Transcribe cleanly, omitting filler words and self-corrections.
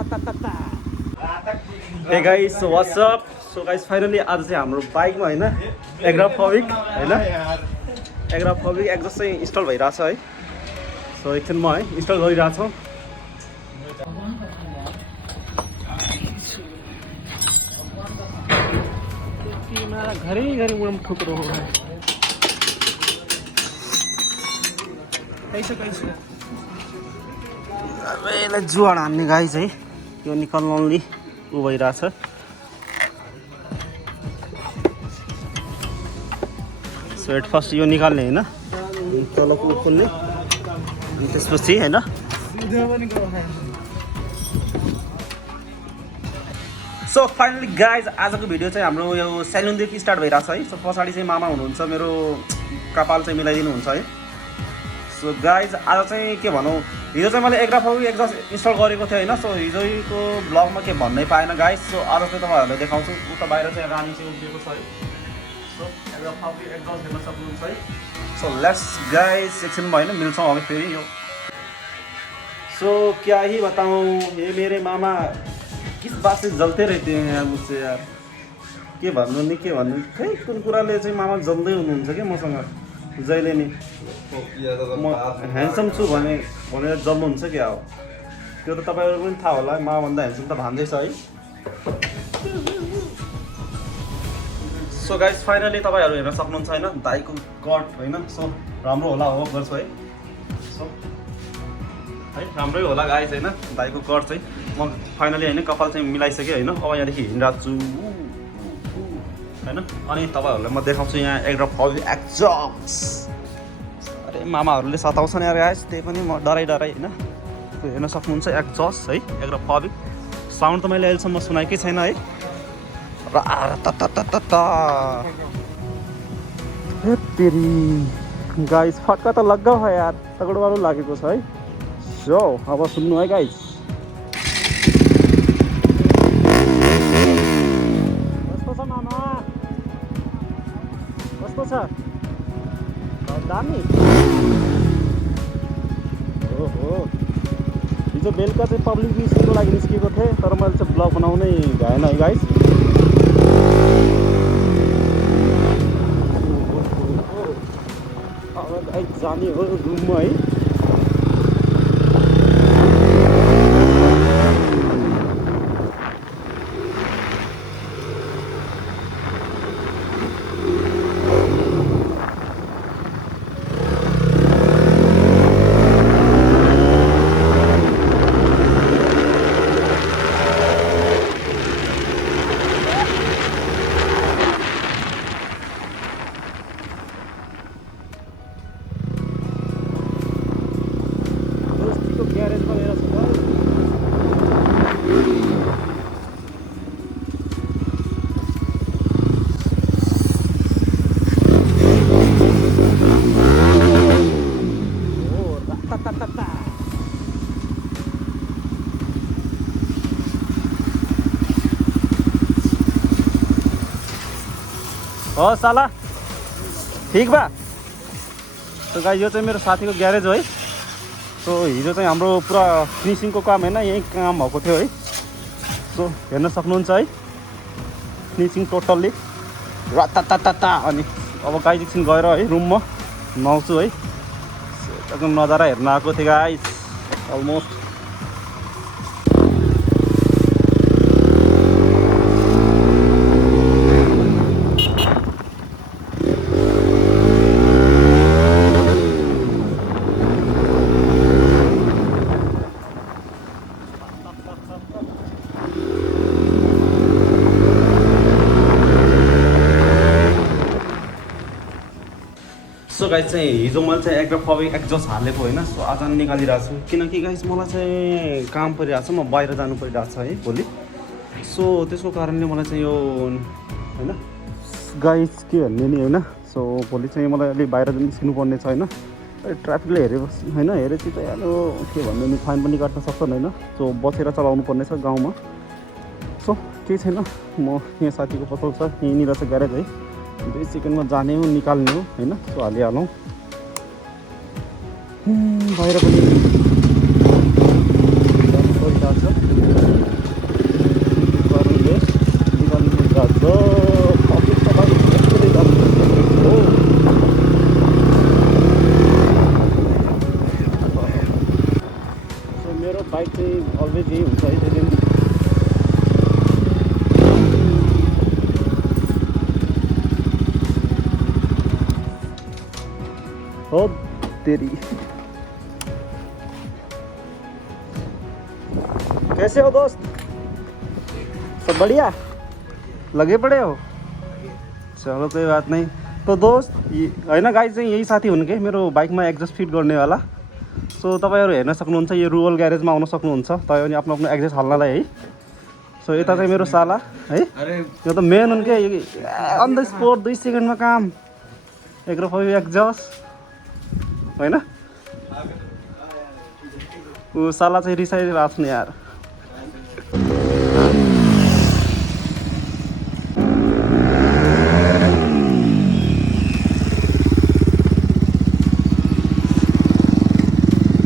Hey guys, so what's up? So guys, finally आज चाहिँ हाम्रो बाइकमा हैन एग्राफोबिक हैन एग्राफोबिक एक्जस्ट चाहिँ इन्स्टल भइरहेछ है। सो एकछिन म है इन्स्टल गरिरहेछ। मेरा घरी मुडम ठुक्रो हो रहा है। कैसे अबे यसलाई जुवाड हान्ने गाइस है। यो निकाल्नले उ भइरहेछ। सो एट फर्स्ट यो निकाल्ने हैन तलको खोल्ने अनि त्यसपछि हैन सो फाइनली गाइज आजको भिडियो चाहिँ हाम्रो यो सेलुनदेखि स्टार्ट भइरहेछ है। सो पछाडि चाहिँ मामा हुनुहुन्छ मेरो कपाल चाहिँ मिलाइदिनु हुन्छ है। सो गाइज आज चाहिँ के भनौँ हिजो चाहिँ मैले एग्राफोबिक एक्जस्ट इन्स्टल गरेको थिएँ होइन। सो हिजोको ब्लगमा के भन्नै पाएन गाइज। सो आज चाहिँ तपाईँहरूलाई देखाउँछु। उता बाहिर चाहिँ रानी चाहिँ उभिएको छ है। सो एग्राफोबिक एक्जस्ट हेर्न सक्नुहुन्छ है। सो लेट्स गाइज एकछिन होइन मिल्छौँ अब फेरि यो। सो क्या ही बताऊँ ये मेरे मामा किस बात से जलते रहते हैं यार मुझसे यार। के भन्नु नि के भन्नु खै कुन कुराले चाहिँ मामा जल्दै हुनुहुन्छ कि मसँग जहिले नि म ह्यान्डसम छु भनेर जल्नुहुन्छ क्या हो। त्यो त तपाईँहरू पनि थाहा होला माभन्दा ह्यान्डसम त भन्दैछ है। सो गाइस फाइनली तपाईँहरू हेर्न सक्नुहुन्छ होइन दाइको कट होइन। सो राम्रो होला हो गर्छु है। सो है राम्रै होला गाइस होइन दाइको कट चाहिँ म फाइनली होइन कपाल चाहिँ मिलाइसकेँ होइन। अब यहाँदेखि हिँडिरहेको छु होइन। अनि तपाईँहरूलाई म देखाउँछु यहाँ एग्राफोबिक एक्जस्ट। अरे मामाहरूले सताउँछन् यार गाइस त्यही पनि म डराइ होइन। हेर्न सक्नुहुन्छ एक्जस्ट है एग्राफोबिक। साउन्ड त मैले अहिलेसम्म सुनाएकै छैन है। तेरी गाइस फट्का त लग्गा भयो यार तगडो लागेको छ है। सो अब सुन्नु है गाइस। कस्तो छ मामा कस्तो छ दामी। ओहो हिजो बेलुका चाहिँ पब्लिक मिटिङको लागि निस्किएको थिएँ तर मैले चाहिँ ब्लग बनाउनै भएन है गाइस। अब गाइस जाने हो रुममा है। हो साला ठीक बा। तो गाइस यो चाहिँ मेरो साथीको ग्यारेज हो है। सो हिजो चाहिँ हाम्रो पुरा फिनिसिङको काम होइन यही काम भएको थियो है। सो हेर्न सक्नुहुन्छ है फिनिसिङ टोटल्ली रत्ता। अनि अब गाइस एकछिन गएर है रुममा नुहाउँछु है। एकदम नजारा हेर्न आएको थिएँ गाइस अलमोस्ट। सो गाइस चाहिँ हिजो मैले चाहिँ एग्राफोबिक एक्जस्ट हालेको होइन। सो आज निकालिरहेको छु किनकि गाइस मलाई चाहिँ काम परिरहेको छ। म बाहिर जानु परिरहेको छ है भोलि। सो त्यसको कारणले मलाई चाहिँ यो होइन गाइस के भन्ने नि होइन। सो भोलि चाहिँ मलाई अलिक बाहिर निस्किनु पर्ने छ होइन। ट्राफिकले हेरेपछि होइन हेरेपछि त यालो के भन्ने नि फाइन पनि काट्न सक्छन् होइन। सो बसेर चलाउनु पर्ने छ गाउँमा। सो केही छैन म यहाँ साथीको पसल छ यहीँनिर छ ग्यारेज है। 2 सेकेन्डमा जाने हो निकाल्ने हो होइन। सो हालिहालौँ बाहिर पनि जानु परिरहेको छ। बाइक चाहिँ अलवेज यही हुन्छ है त्यो दिन। हो तेरी, कैसे हो दोस्त? सब बढ़िया, लगे पड़े हो? चलो कोई बात नहीं। तो दोस्त होइन गाइज चाहिँ यही साथी हुन् कि मेरो बाइकमा एक्जस्ट फिट गर्नेवाला। सो तपाईँहरू हेर्न सक्नुहुन्छ, यो रुरल ग्यारेजमा आउन सक्नुहुन्छ तपाईँ पनि आफ्नो आफ्नो एक्जस्ट हाल्नलाई है। सो यता चाहिँ मेरो साला है, यो त मेन हुन् कि अन द स्पोट 2 सेकेन्डमा काम, एग्रोफोबिक एक्जस्ट होइन। ऊ साला चाहिँ रिसाइरहेको छ नि यार।